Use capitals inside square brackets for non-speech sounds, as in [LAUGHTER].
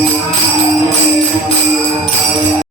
Thank [LAUGHS] you.